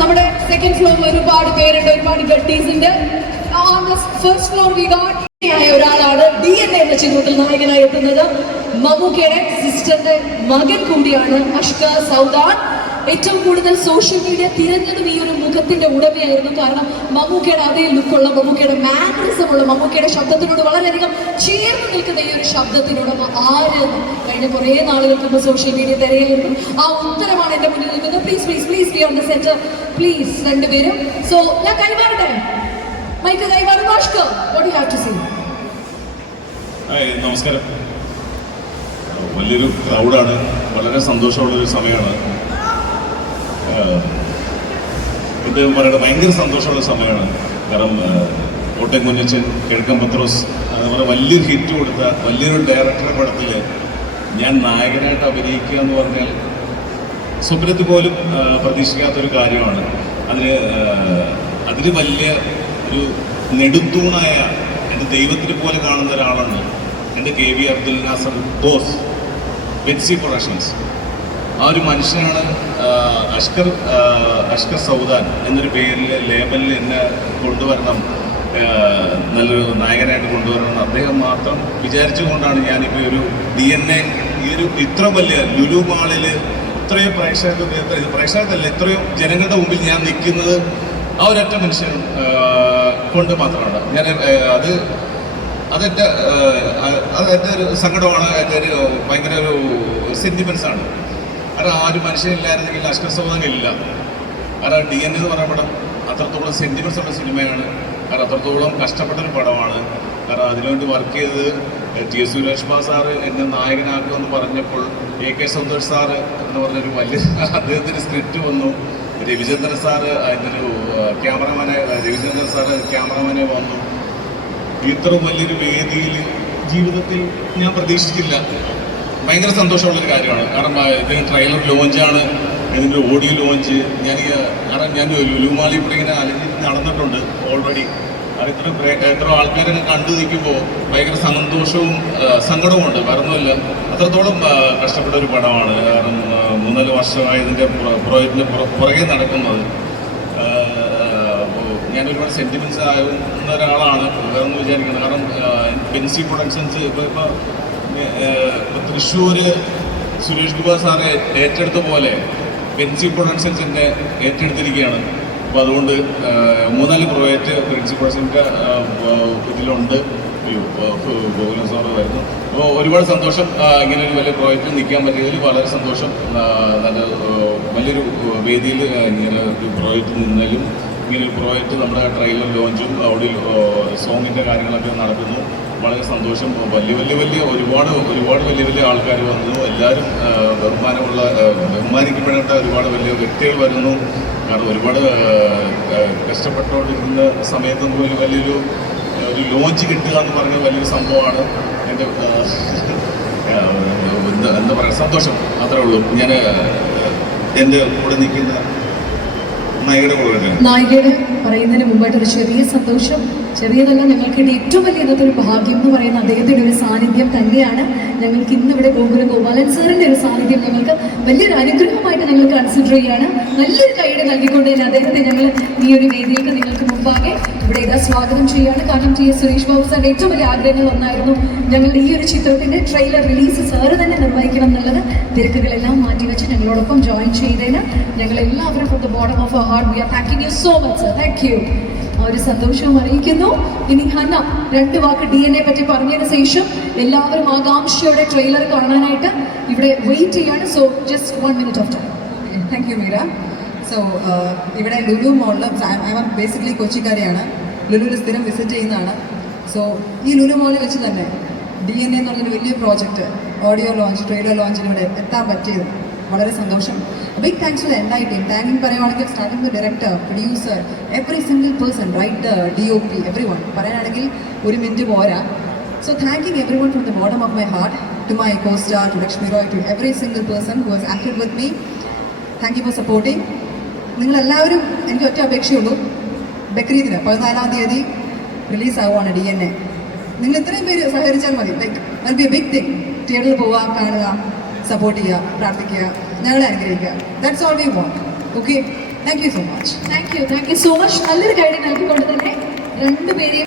നമ്മുടെ സെക്കൻഡ് ഫ്ലോറിൽ ഒരുപാട് പേരുണ്ട് ഒരുപാട് ഗഡ്ഡീസ് ഉണ്ട്. On the first floor we got ആയ ഒരാളാണ് ഡി എൻ എന്ന ചിത്രത്തിൽ നായകനായി എത്തുന്നത്. മമ്മൂക്കയുടെ സിസ്റ്ററിന്റെ മകൻ കൂടിയാണ് അഷ്ക സൗദാൻ. ഏറ്റവും കൂടുതൽ സോഷ്യൽ മീഡിയ തിരഞ്ഞതും ഈ ഒരു മുഖത്തിന്റെ ഉടമയായിരുന്നു. കാരണം മമ്മൂക്കയുടെ അതേ ലുക്കുള്ള മമ്മൂക്കയുടെ മാനറിസം ഉള്ള മമ്മൂക്കയുടെ ശബ്ദത്തിനോട് വളരെയധികം ചേർന്ന് നിൽക്കുന്ന ഈ ഒരു ശബ്ദത്തിനുടമ ആര് കഴിഞ്ഞ കുറേ നാളുകൾക്ക് മുമ്പ് സോഷ്യൽ മീഡിയ തിരയായിരുന്നു ആ ഉത്തരമാണ് എന്റെ മുന്നിൽ നിൽക്കുന്നത്. Please please please be on the centre please രണ്ടുപേരും. സോ ഞാൻ കൈമാറട്ടെ? മൈക്ക് കൈമാറും അഷ്ക what you have to see നമസ്കാരം. വലിയൊരു ക്രൗഡാണ് വളരെ സന്തോഷമുള്ളൊരു സമയമാണ്. പറയുന്നത് ഭയങ്കര സന്തോഷമുള്ള സമയമാണ്. കാരണം കോട്ടയം കുഞ്ഞച്ചൻ കിഴക്കൻ പത്രോസ് അതുപോലെ വലിയൊരു ഹിറ്റ് കൊടുത്ത വലിയൊരു ഡയറക്ടറുടെ പടത്തിൽ ഞാൻ നായകനായിട്ട് അഭിനയിക്കുക എന്ന് പറഞ്ഞാൽ സ്വപ്നത്തിൽ പോലും പ്രതീക്ഷിക്കാത്തൊരു കാര്യമാണ്. അതിന് അതിന് വലിയ ഒരു നെടുത്തൂണായ എന്റെ ദൈവത്തിനെ പോലെ കാണുന്ന ഒരാളാണ് എന്റെ K V Abdul Nasser boss Betsy productions. ആ ഒരു മനുഷ്യനാണ് അഷ്കർ അഷ്കർ സൗദാൻ എന്നൊരു പേരിൽ ലേബലിൽ എന്നെ കൊണ്ടുവരണം നല്ലൊരു നായകനായിട്ട് കൊണ്ടുവരണം അദ്ദേഹം മാത്രം വിചാരിച്ചുകൊണ്ടാണ് ഞാനിപ്പോൾ ഒരു ഡി എൻ എ ഈ ഒരു ഇത്ര വലിയ ലുലു മാളിൽ ഇത്രയും പ്രേക്ഷകർക്ക് പ്രേക്ഷകർക്കല്ല ഇത്രയും ജനങ്ങളുടെ മുമ്പിൽ ഞാൻ നിൽക്കുന്നത് ആ ഒരൊറ്റ മനുഷ്യൻ കൊണ്ട് മാത്രമാണ്. ഞാൻ അത് അതെന്റെ അതെന്റെ ഒരു സങ്കടമാണ് എന്റെ ഒരു ഭയങ്കര ഒരു സെന്റിമെൻസാണ് കാരണം ആ ഒരു മനുഷ്യനില്ലായിരുന്നെങ്കിൽ അഷ്കർ സൗദാൻ ഇല്ല കാരണം ഡി എൻ എന്ന് പറഞ്ഞ പടം അത്രത്തോളം സെന്റിമെന്റ്സ് ഉള്ള സിനിമയാണ്. കാരണം അത്രത്തോളം കഷ്ടപ്പെട്ട ഒരു പടമാണ്. കാരണം അതിനുവേണ്ടി വർക്ക് ചെയ്തത് ടി എസ് സുരേഷ് ബാ സാറ് എന്നെ നായകനാക്കുമെന്ന് പറഞ്ഞപ്പോൾ എ കെ സന്തോഷ് സാറ് എന്ന് പറഞ്ഞൊരു വലിയ അദ്ദേഹത്തിന്റെ സ്ക്രിപ്റ്റ് വന്നു. രവിചന്ദ്രൻ സാറ് അതിന്റെ ഒരു ക്യാമറമാനെ രവിചന്ദ്രൻ സാറ് ക്യാമറമാനെ വന്നു. ഇത്ര വലിയൊരു വേദിയിൽ ജീവിതത്തിൽ ഞാൻ പ്രതീക്ഷിച്ചില്ല ഭയങ്കര സന്തോഷമുള്ളൊരു കാര്യമാണ്. കാരണം ഇതിന് ട്രെയിലർ ലോഞ്ചാണ് ഇതിന്റെ ഓഡിയോ ലോഞ്ച് ഞാൻ കാരണം ഞാൻ ലുലുമാലി ഇവിടെ ഇങ്ങനെ അലഞ്ഞ് നടന്നിട്ടുണ്ട് ഓൾറെഡി അത് ഇത്ര എത്ര ആൾക്കാരൊക്കെ കണ്ടു നിൽക്കുമ്പോൾ ഭയങ്കര സന്തോഷവും സങ്കടവും സങ്കടവുമുണ്ട്. വേറൊന്നുമില്ല. അത്രത്തോളം കഷ്ടപ്പെട്ട ഒരു പടമാണ്. കാരണം മൂന്നാൽ വർഷമായി ഇതിന്റെ പ്രോജക്റ്റിന് പുറകെ നടക്കുന്നത്. ഞാൻ ഒരുപാട് സെന്റിമെൻസ് ആകുന്ന ഒരാളാണ്. വേറൊന്നും വിചാരിക്കുന്നത് കാരണം പെൻസി പ്രൊഡക്ഷൻസ് ഇപ്പോൾ ഇപ്പോൾ തൃശ്ശൂര് സുരേഷ് കുമാർ സാറെ ഏറ്റെടുത്ത പോലെ പെൻസി പ്രൊഡക്ഷൻസിന്റെ ഏറ്റെടുത്തിരിക്കുകയാണ്. അപ്പോൾ അതുകൊണ്ട് മൂന്നാൽ പ്രോജക്റ്റ് പെൻസി പ്രൊഡക്ഷന്റെ ഇതിലുണ്ട്. ഗോകുലം സാറ് വരുന്നു. അപ്പോൾ ഒരുപാട് സന്തോഷം ഇങ്ങനെ ഒരു വലിയ പ്രോജക്റ്റ് നിൽക്കാൻ പറ്റിയതിൽ വളരെ സന്തോഷം. നല്ല വലിയൊരു വേദിയിൽ ഇങ്ങനെ ഒരു പ്രോജക്റ്റ് നിന്നാലും ഇങ്ങനെ ഒരു പ്രോജക്റ്റ് നമ്മുടെ ട്രെയിലർ ലോഞ്ചും അവിടെ സോങ്ങിന്റെ കാര്യങ്ങളൊക്കെ നടക്കുന്നു വളരെ സന്തോഷം. വലിയ വലിയ വലിയ ഒരുപാട് ഒരുപാട് വലിയ വലിയ ആൾക്കാർ വന്നു. എല്ലാവരും ബഹുമാനമുള്ള ബഹുമാനിക്കപ്പെടേണ്ട ഒരുപാട് വലിയ വ്യക്തികൾ വരുന്നു. കാരണം ഒരുപാട് കഷ്ടപ്പെട്ടുകൊണ്ടിരുന്ന സമയത്ത് ഒരു വലിയൊരു ഒരു ലോഞ്ച് കിട്ടുക എന്ന് പറഞ്ഞ വലിയൊരു സംഭവമാണ് എന്റെ എന്താ പറയുക സന്തോഷം. അത്രേ ഉള്ളൂ. ഞാൻ എന്റെ കൂടെ നിൽക്കുന്ന നായികയുടെ പറയുന്നതിന് മുമ്പായിട്ട് ഒരു ചെറിയ സന്തോഷം ചെറിയതല്ല ഞങ്ങൾക്ക് വേണ്ടി ഏറ്റവും വലിയ ഇന്നത്തെ ഒരു ഭാഗ്യം എന്ന് പറയുന്ന അദ്ദേഹത്തിന്റെ ഒരു സാന്നിധ്യം തന്നെയാണ് ഞങ്ങൾക്ക് ഇന്ന് ഇവിടെ ഗോകുല ഗോപാലൻ സാറിന്റെ ഒരു സാന്നിധ്യം ഞങ്ങൾക്ക് വലിയൊരു അനുഗ്രഹമായിട്ട് ഞങ്ങൾ കൺസിഡർ ചെയ്യാണ് നല്ലൊരു കൈയുടെ നൽകിക്കൊണ്ട് തന്നെ അദ്ദേഹത്തെ ഞങ്ങൾ ഈ ഒരു വേദിയിലേക്ക് നിങ്ങൾക്ക് മുമ്പാകെ ഇവിടെ സ്വാഗതം ചെയ്യുകയാണ്. കാരണം ടി എസ് സുരേഷ് ബാബു സാറിന്റെ ഏറ്റവും വലിയ ആഗ്രഹങ്ങൾ ഒന്നായിരുന്നു ഞങ്ങളുടെ ഈ ഒരു ചിത്രത്തിന്റെ ട്രെയിലർ റിലീസ് സാറ് തന്നെ നിർവഹിക്കണം എന്നുള്ളത് തിരക്കുകളെല്ലാം മാറ്റിവെച്ച് ഞങ്ങളോടൊപ്പം ജോയിൻ ചെയ്തതിന് ഞങ്ങൾ എല്ലാവരും from the bottom of heart we are thanking you so much sir thank you ഒരു സന്തോഷവും അറിയിക്കുന്നു. ഇനി ഹന്ന രണ്ട് വാക്ക് ഡി എൻ എ പറ്റി പറഞ്ഞതിന് ശേഷം എല്ലാവരും ആകാംക്ഷയോടെ ട്രെയിലർ കാണാനായിട്ട് ഇവിടെ വെയിറ്റ് ചെയ്യാണ്. So just one minute of time thank you Meera so ഇവിടെ ലുലു എം ബേസിക്കലി കൊച്ചിക്കാരിയാണ് ലുലുവിൽ സ്ഥിരം വിസിറ്റ് ചെയ്യുന്നതാണ്. സോ ഈ ലുലു മോളിൽ വെച്ച് തന്നെ ഡി എൻ എ എന്ന് പറഞ്ഞൊരു വലിയ പ്രോജക്റ്റ് ഓഡിയോ ലോഞ്ച് ട്രെയിലർ ലോഞ്ചിലൂടെ എത്താൻ പറ്റിയത്. വളരെ സന്തോഷം. ബിഗ് താങ്ക്സ് ടു എന്റെ ടീം താങ്കിങ് പറയുവാണെങ്കിൽ starting the director producer every single person writer D O P every one പറയാനാണെങ്കിൽ ഒരു മിനിറ്റ് പോരാ. So thanking every one from the bottom of my heart to my co star to Lakshmi Roy to every single person who has acted with me thank you for supporting നിങ്ങളെല്ലാവരും എനിക്ക് ഒറ്റ അപേക്ഷയുള്ളൂ ബക്രീദിന് പതിനാലാം തീയതി release ആവുകയാണ് D N A നിങ്ങൾ ഇത്രയും പേര് സഹകരിച്ചാൽ മതി. ലൈക്ക് അത് ബി എ ബിഗ് തിങ് തിയേറ്ററിൽ പോവുക കാണുക സപ്പോർട്ട് ചെയ്യുക പ്രാർത്ഥിക്കുക ഞങ്ങളെ അനുഗ്രഹിക്കുക. That's all we want okay thank you so much thank you thank you so much നല്ലൊരു ഗൈഡ് നൽകിക്കൊണ്ട് തന്നെ രണ്ടുപേരെയും